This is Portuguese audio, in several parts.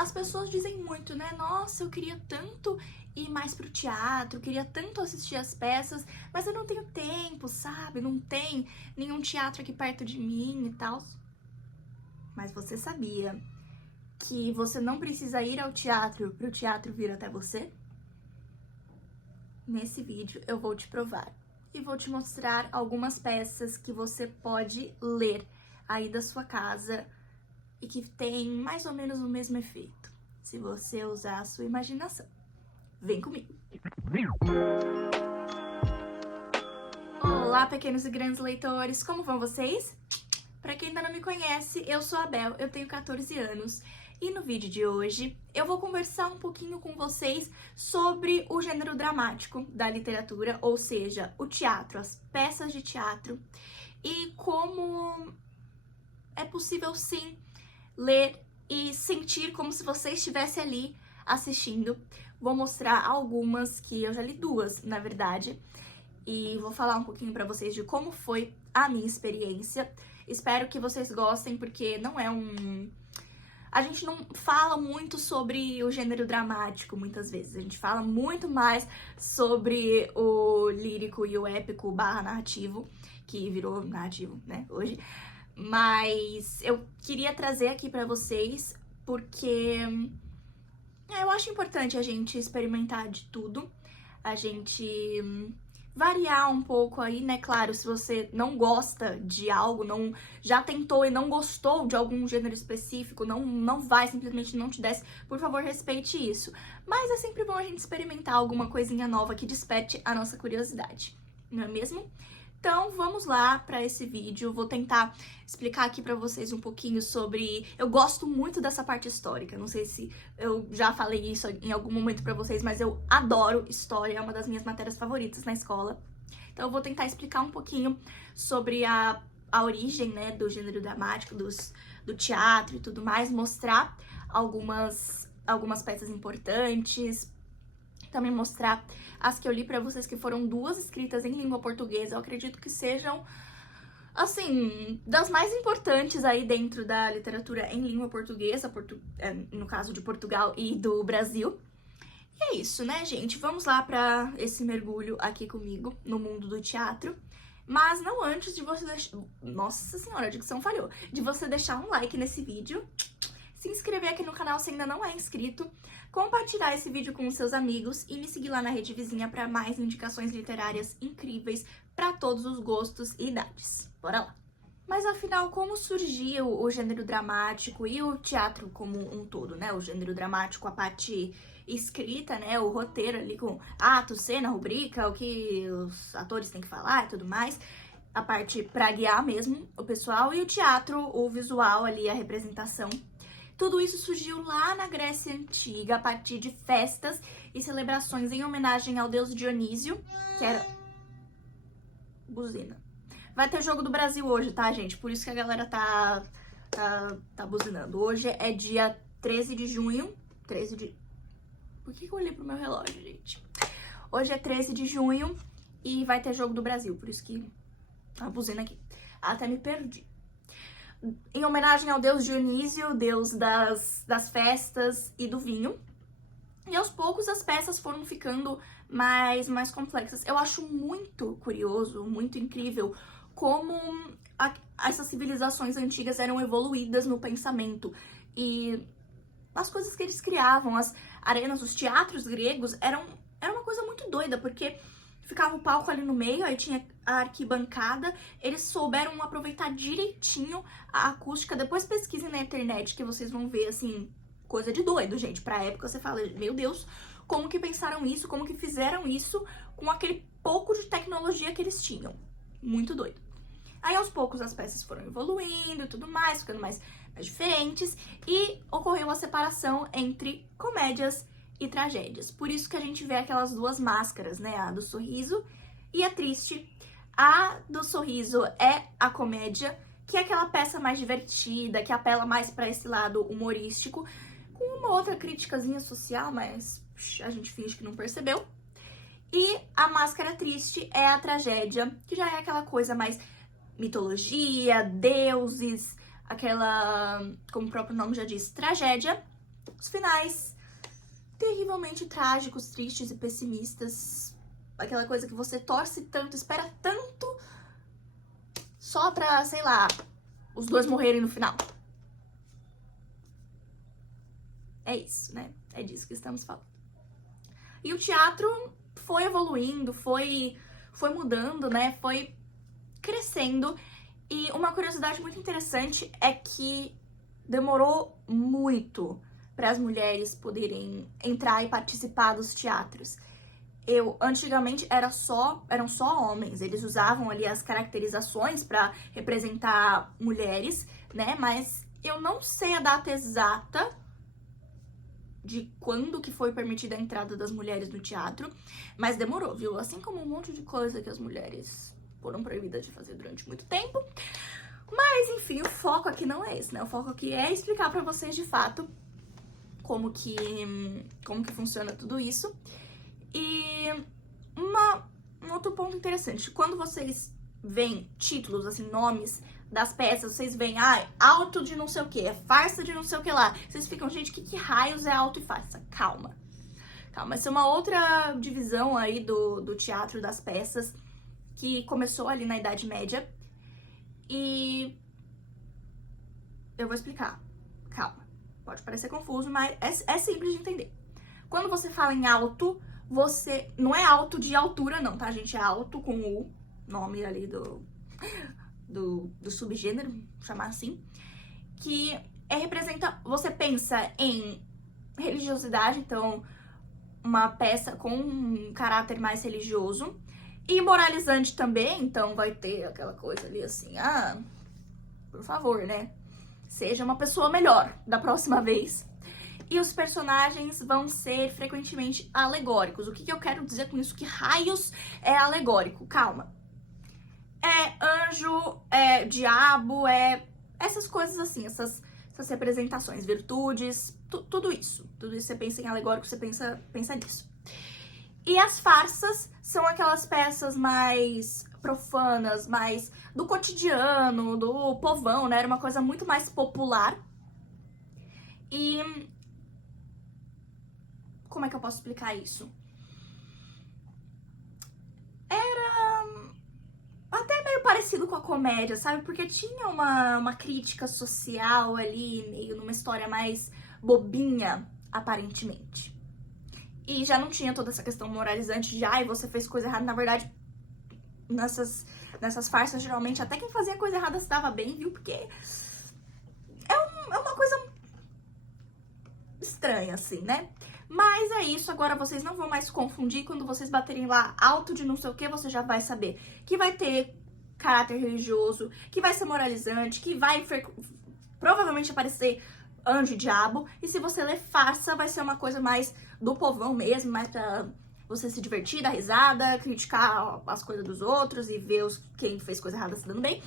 as pessoas dizem muito, né? Nossa, eu queria tanto ir mais pro teatro, queria tanto assistir as peças, mas eu não tenho tempo, sabe? Não tem nenhum teatro aqui perto de mim e tal. Mas você sabia que você não precisa ir ao teatro pro teatro vir até você? Nesse vídeo eu vou te provar e vou te mostrar algumas peças que você pode ler aí da sua casa e que tem mais ou menos o mesmo efeito, se você usar a sua imaginação. Vem comigo! Olá, pequenos e grandes leitores, como vão vocês? Para quem ainda não me conhece, eu sou a Bel, eu tenho 14 anos e no vídeo de hoje eu vou conversar um pouquinho com vocês sobre o gênero dramático da literatura, ou seja, o teatro, as peças de teatro e como é possível sim ler e sentir como se você estivesse ali assistindo. Vou mostrar algumas que eu já li, duas, na verdade, e vou falar um pouquinho pra vocês de como foi a minha experiência. Espero que vocês gostem, porque não é a gente não fala muito sobre o gênero dramático, muitas vezes. A gente fala muito mais sobre o lírico e o épico / narrativo, que virou narrativo, né, hoje. Mas eu queria trazer aqui pra vocês porque eu acho importante a gente experimentar de tudo, a gente variar um pouco aí, né? Claro, se você não gosta de algo, não já tentou e não gostou de algum gênero específico, não vai, simplesmente não te desce, por favor, respeite isso. Mas é sempre bom a gente experimentar alguma coisinha nova que desperte a nossa curiosidade, não é mesmo? Então, vamos lá para esse vídeo. Vou tentar explicar aqui para vocês um pouquinho sobre... Eu gosto muito dessa parte histórica. Não sei se eu já falei isso em algum momento para vocês, mas eu adoro história. É uma das minhas matérias favoritas na escola. Então, eu vou tentar explicar um pouquinho sobre a origem, né, do gênero dramático, do teatro e tudo mais. Mostrar algumas peças importantes. Também mostrar as que eu li pra vocês, que foram duas escritas em língua portuguesa. Eu acredito que sejam, assim, das mais importantes aí dentro da literatura em língua portuguesa, no caso de Portugal e do Brasil. E é isso, né, gente? Vamos lá pra esse mergulho aqui comigo no mundo do teatro. Mas não antes de você deixar... Nossa senhora, a dicção falhou. De você deixar um like nesse vídeo, se inscrever aqui no canal se ainda não é inscrito, compartilhar esse vídeo com os seus amigos e me seguir lá na rede vizinha para mais indicações literárias incríveis para todos os gostos e idades. Bora lá! Mas afinal, como surgiu o gênero dramático e o teatro como um todo, né? O gênero dramático, a parte escrita, né? O roteiro ali com ato, cena, rubrica, o que os atores têm que falar e tudo mais. A parte pra guiar mesmo o pessoal, e o teatro, o visual ali, a representação. Tudo isso surgiu lá na Grécia Antiga, a partir de festas e celebrações em homenagem ao deus Dionísio, que era... Buzina. Vai ter jogo do Brasil hoje, tá, gente? Por isso que a galera tá buzinando. Hoje é dia 13 de junho. Por que eu olhei pro meu relógio, gente? Hoje é 13 de junho e vai ter jogo do Brasil, por isso que a buzina aqui. Até me perdi. Em homenagem ao deus Dionísio, deus das festas e do vinho. E aos poucos as peças foram ficando mais complexas. Eu acho muito curioso, muito incrível como essas civilizações antigas eram evoluídas no pensamento. E as coisas que eles criavam, as arenas, os teatros gregos, era uma coisa muito doida, porque ficava o palco ali no meio, aí tinha a arquibancada, eles souberam aproveitar direitinho a acústica. Depois pesquisem na internet que vocês vão ver, assim, coisa de doido, gente. Pra época você fala, meu Deus, como que pensaram isso, como que fizeram isso com aquele pouco de tecnologia que eles tinham. Muito doido. Aí aos poucos as peças foram evoluindo e tudo mais, ficando mais diferentes, e ocorreu a separação entre comédias e tragédias. Por isso que a gente vê aquelas duas máscaras, né? A do sorriso e a triste. A do sorriso é a comédia, que é aquela peça mais divertida, que apela mais para esse lado humorístico, com uma outra criticazinha social, mas a gente finge que não percebeu. E a máscara triste é a tragédia, que já é aquela coisa mais mitologia, deuses, aquela, como o próprio nome já diz, tragédia. os finais terrivelmente trágicos, tristes e pessimistas. Aquela coisa que você torce tanto, espera tanto, só pra, sei lá, os dois morrerem no final. É isso, né? É disso que estamos falando. E o teatro foi evoluindo, foi mudando, né? Foi crescendo. E uma curiosidade muito interessante é que demorou muito para as mulheres poderem entrar e participar dos teatros. Antigamente eram só homens, eles usavam ali as caracterizações para representar mulheres, né? Mas eu não sei a data exata de quando que foi permitida a entrada das mulheres no teatro, mas demorou, viu? Assim como um monte de coisa que as mulheres foram proibidas de fazer durante muito tempo. Mas, enfim, o foco aqui não é esse, né? O foco aqui é explicar pra vocês, de fato, como que funciona tudo isso. E um outro ponto interessante, quando vocês veem títulos, assim, nomes das peças, vocês veem, alto de não sei o que, é farsa de não sei o que lá. Vocês ficam, gente, que raios é alto e farsa? Calma. Essa é uma outra divisão aí do teatro das peças, que começou ali na Idade Média. E eu vou explicar. Calma. Pode parecer confuso, mas é simples de entender. Quando você fala em alto, você não é alto de altura não, tá, gente? É alto com o nome ali do subgênero, vou chamar assim, que representa, você pensa em religiosidade, então uma peça com um caráter mais religioso, e moralizante também, então vai ter aquela coisa ali assim, por favor, né, seja uma pessoa melhor da próxima vez. E os personagens vão ser frequentemente alegóricos. O que eu quero dizer com isso? Que raios é alegórico? Calma. É anjo, é diabo, é essas coisas assim, essas representações, virtudes, tudo isso. Tudo isso você pensa em alegórico, você pensa nisso. E as farsas são aquelas peças mais profanas, mais do cotidiano, do povão, né? Era uma coisa muito mais popular. E como é que eu posso explicar isso? Até meio parecido com a comédia, sabe? Porque tinha uma crítica social ali, meio numa história mais bobinha, aparentemente. E já não tinha toda essa questão moralizante de, você fez coisa errada. Na verdade, nessas farsas, geralmente, até quem fazia coisa errada se dava bem, viu? Porque é uma coisa estranha, assim, né? Mas é isso, agora vocês não vão mais se confundir. Quando vocês baterem lá alto de não sei o que, você já vai saber que vai ter caráter religioso, que vai ser moralizante, que vai provavelmente aparecer anjo e diabo. E se você ler farsa, vai ser uma coisa mais do povão mesmo, mais pra você se divertir, dar risada, criticar as coisas dos outros e ver quem fez coisa errada se dando bem.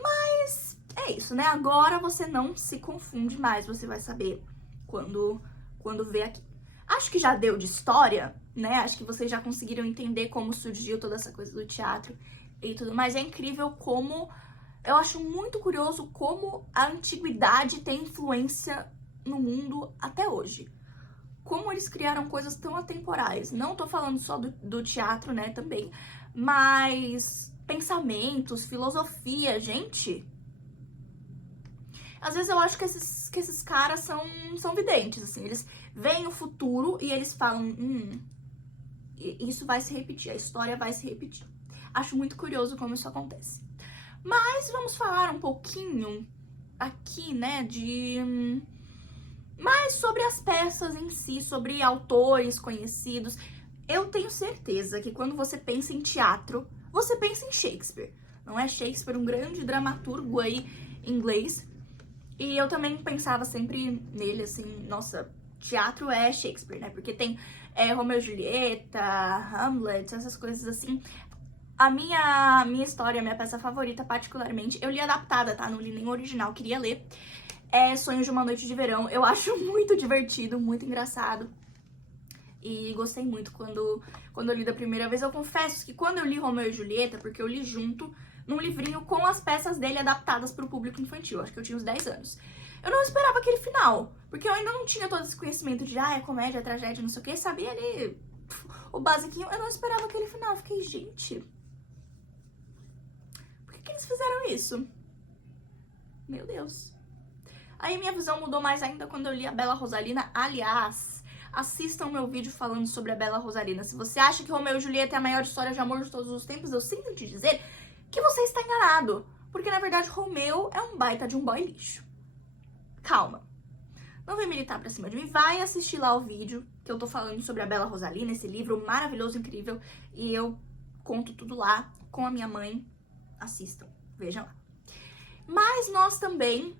Mas é isso, né? Agora você não se confunde mais, você vai saber quando vê aqui. Acho que já deu de história, né? Acho que vocês já conseguiram entender como surgiu toda essa coisa do teatro e tudo mais. É incrível como... Eu acho muito curioso como a antiguidade tem influência no mundo até hoje. Como eles criaram coisas tão atemporais. Não tô falando só do teatro, né, também. Mas pensamentos, filosofia, gente... Às vezes eu acho que esses caras são videntes, assim. Eles veem o futuro e eles falam, isso vai se repetir, a história vai se repetir. Acho muito curioso como isso acontece. Mas vamos falar um pouquinho aqui, né, mais sobre as peças em si, sobre autores conhecidos. Eu tenho certeza que quando você pensa em teatro, você pensa em Shakespeare. Não é Shakespeare, um grande dramaturgo aí inglês. E eu também pensava sempre nele, assim, nossa, teatro é Shakespeare, né? Porque tem Romeu e Julieta, Hamlet, essas coisas assim. A minha história, a minha peça favorita, particularmente, eu li adaptada, tá? Não li nem original, queria ler. É Sonhos de uma Noite de Verão. Eu acho muito divertido, muito engraçado. E gostei muito quando eu li da primeira vez. Eu confesso que quando eu li Romeu e Julieta, porque eu li junto num livrinho com as peças dele adaptadas para o público infantil. Acho que eu tinha uns 10 anos. Eu não esperava aquele final, porque eu ainda não tinha todo esse conhecimento de, é comédia, tragédia, não sei o que, sabia ali o basiquinho, eu não esperava aquele final. Eu fiquei, gente, por que eles fizeram isso? Meu Deus. Aí minha visão mudou mais ainda quando eu li a Bela Rosalina. Aliás, assistam meu vídeo falando sobre a Bela Rosalina. Se você acha que Romeu e Julieta é a maior história de amor de todos os tempos, eu sinto te dizer que você está enganado. Porque, na verdade, Romeu é um baita de um boy lixo. Calma. Não vem militar pra cima de mim. Vai assistir lá o vídeo que eu tô falando sobre a Bela Rosalina, esse livro maravilhoso, incrível. E eu conto tudo lá com a minha mãe. Assistam. Vejam lá. Mas nós também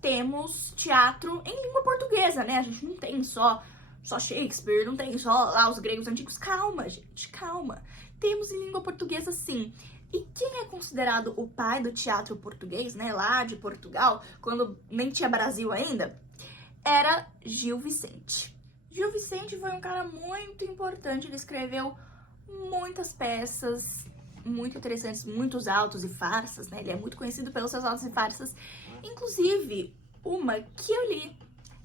temos teatro em língua portuguesa, né? A gente não tem só Shakespeare, não tem só lá os gregos antigos. Calma, gente, calma. Temos em língua portuguesa, sim. E quem é considerado o pai do teatro português, né, lá de Portugal, quando nem tinha Brasil ainda, era Gil Vicente. Gil Vicente foi um cara muito importante, ele escreveu muitas peças muito interessantes, muitos autos e farsas, né, ele é muito conhecido pelos seus autos e farsas, inclusive uma que eu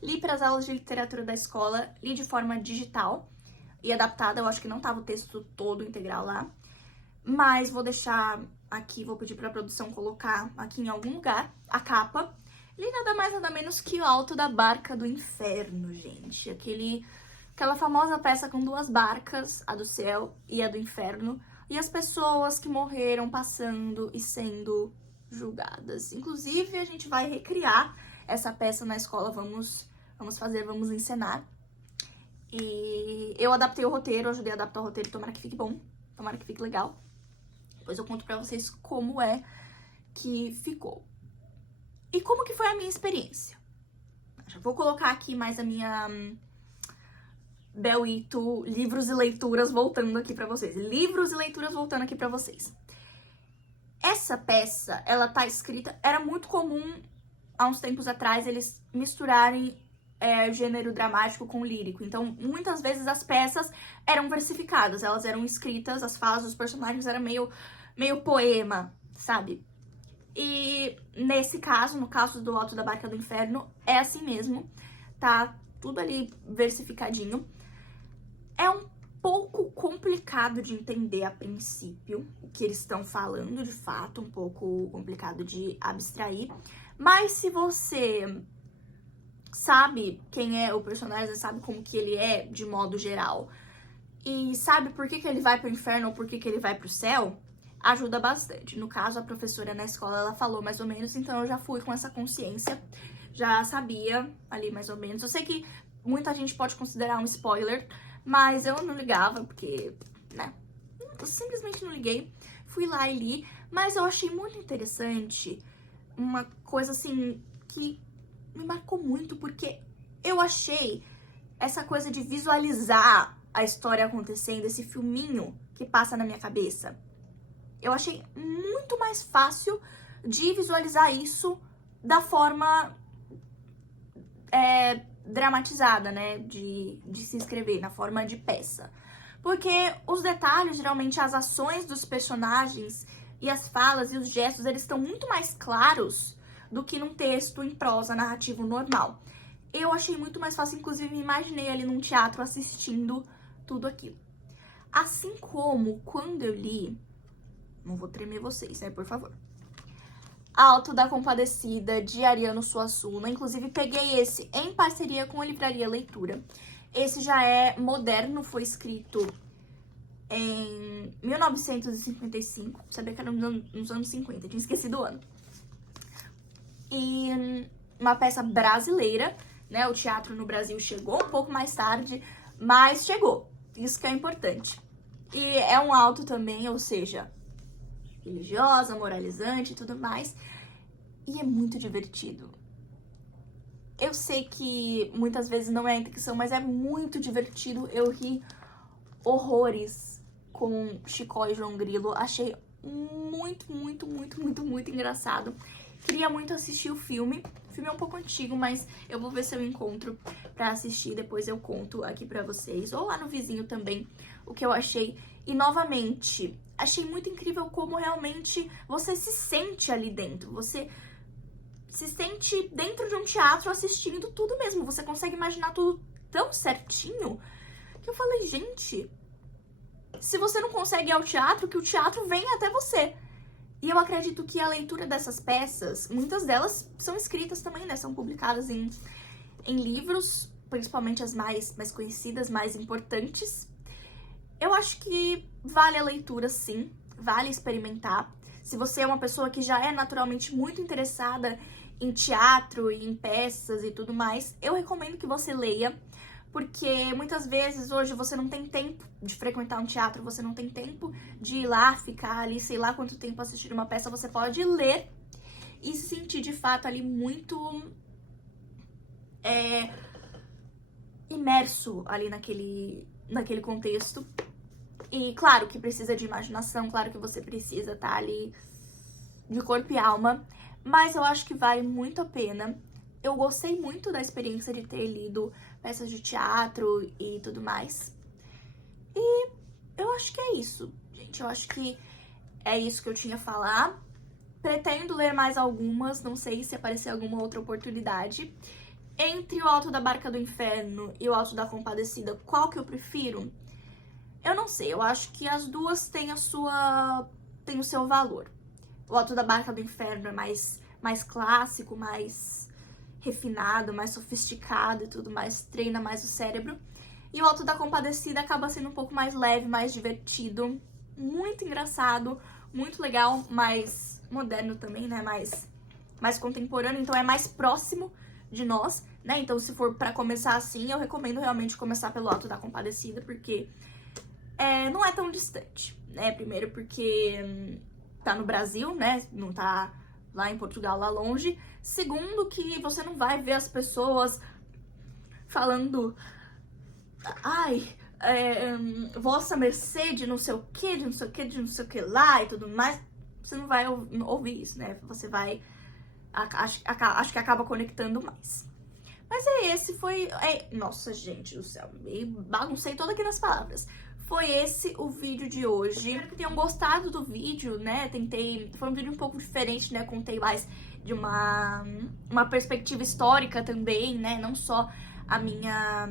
li para as aulas de literatura da escola, li de forma digital e adaptada, eu acho que não tava o texto todo integral lá, mas vou deixar aqui, vou pedir pra produção colocar aqui em algum lugar a capa. Li nada mais nada menos que o Alto da Barca do Inferno, gente. Aquela famosa peça com duas barcas, a do céu e a do inferno. E as pessoas que morreram passando e sendo julgadas. Inclusive, a gente vai recriar essa peça na escola, vamos encenar. E eu adaptei o roteiro, ajudei a adaptar o roteiro, tomara que fique bom, tomara que fique legal. Depois eu conto pra vocês como é que ficou. E como que foi a minha experiência? Já vou colocar aqui mais a minha Belito, livros e leituras voltando aqui pra vocês. Livros e leituras voltando aqui pra vocês. Essa peça, ela tá escrita... Era muito comum, há uns tempos atrás, eles misturarem gênero dramático com lírico. Então, muitas vezes as peças eram versificadas, elas eram escritas, as falas dos personagens eram meio poema, sabe? E nesse caso, no caso do Alto da Barca do Inferno, é assim mesmo, tá tudo ali versificadinho. É um pouco complicado de entender a princípio o que eles estão falando, de fato, um pouco complicado de abstrair, mas se você sabe quem é o personagem, sabe como que ele é de modo geral, e sabe por que ele vai pro inferno ou por que ele vai pro céu, ajuda bastante. No caso, a professora na escola, ela falou mais ou menos, então eu já fui com essa consciência, já sabia ali mais ou menos. Eu sei que muita gente pode considerar um spoiler, mas eu não ligava, porque, né, eu simplesmente não liguei. Fui lá e li, mas eu achei muito interessante, uma coisa assim, que me marcou muito, porque eu achei essa coisa de visualizar a história acontecendo, esse filminho que passa na minha cabeça. Eu achei muito mais fácil de visualizar isso da forma dramatizada, né, de se escrever, na forma de peça. Porque os detalhes, geralmente as ações dos personagens e as falas e os gestos, eles estão muito mais claros do que num texto em prosa narrativo normal. Eu achei muito mais fácil, inclusive me imaginei ali num teatro assistindo tudo aquilo. Assim como quando eu li, não vou tremer vocês, né, por favor, Alto da Compadecida, de Ariano Suassuna, inclusive peguei esse em parceria com a Livraria Leitura. Esse já é moderno, foi escrito em 1955, sabia que era nos anos 50, tinha esquecido o ano. E uma peça brasileira, né? O teatro no Brasil chegou um pouco mais tarde, mas chegou. Isso que é importante. E é um alto também, ou seja, religiosa, moralizante e tudo mais. E é muito divertido. Eu sei que muitas vezes não é a intenção, mas é muito divertido. Eu ri horrores com Chicó e João Grilo. Achei muito, muito, muito, muito, muito engraçado. Queria muito assistir o filme. O filme é um pouco antigo, mas eu vou ver se eu encontro pra assistir. Depois eu conto aqui pra vocês. Ou lá no vizinho também, o que eu achei. E, novamente, achei muito incrível como realmente você se sente ali dentro. Você se sente dentro de um teatro assistindo tudo mesmo. Você consegue imaginar tudo tão certinho que eu falei, gente, se você não consegue ir ao teatro, que o teatro venha até você. E eu acredito que a leitura dessas peças, muitas delas são escritas também, né? São publicadas em livros, principalmente as mais conhecidas, mais importantes. Eu acho que vale a leitura, sim. Vale experimentar. Se você é uma pessoa que já é naturalmente muito interessada em teatro e em peças e tudo mais, eu recomendo que você leia, porque muitas vezes hoje você não tem tempo de frequentar um teatro, você não tem tempo de ir lá, ficar ali, sei lá quanto tempo assistir uma peça, você pode ler e se sentir de fato ali muito imerso ali naquele contexto. E claro que precisa de imaginação, claro que você precisa estar ali de corpo e alma, mas eu acho que vale muito a pena. Eu gostei muito da experiência de ter lido peças de teatro e tudo mais. E eu acho que é isso, gente. Eu acho que é isso que eu tinha a falar. Pretendo ler mais algumas, não sei se aparecer alguma outra oportunidade. Entre o Alto da Barca do Inferno e o Alto da Compadecida, qual que eu prefiro? Eu não sei, eu acho que as duas têm o seu valor. O Alto da Barca do Inferno é mais clássico, mais refinado, mais sofisticado e tudo mais, treina mais o cérebro. E o Alto da Compadecida acaba sendo um pouco mais leve, mais divertido, muito engraçado, muito legal, mais moderno também, né? Mais contemporâneo, então é mais próximo de nós, né? Então, se for pra começar assim, eu recomendo realmente começar pelo Alto da Compadecida, porque não é tão distante, né? Primeiro porque tá no Brasil, né? Não tá lá em Portugal, lá longe. Segundo, que você não vai ver as pessoas falando, ai, vossa mercê de não sei o que, de não sei o que, de não sei o que lá e tudo mais. Você não vai ouvir isso, né? Você vai, acho que acaba conectando mais. Mas nossa, gente do céu, me baguncei toda aqui nas palavras. Foi esse o vídeo de hoje. Espero que tenham gostado do vídeo, né? Foi um vídeo um pouco diferente, né? Contei mais de uma perspectiva histórica também, né? Não só a minha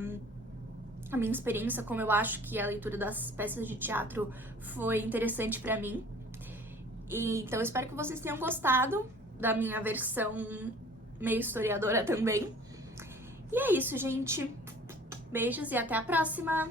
experiência, como eu acho que a leitura das peças de teatro foi interessante pra mim. Então, eu espero que vocês tenham gostado da minha versão meio historiadora também. E é isso, gente. Beijos e até a próxima!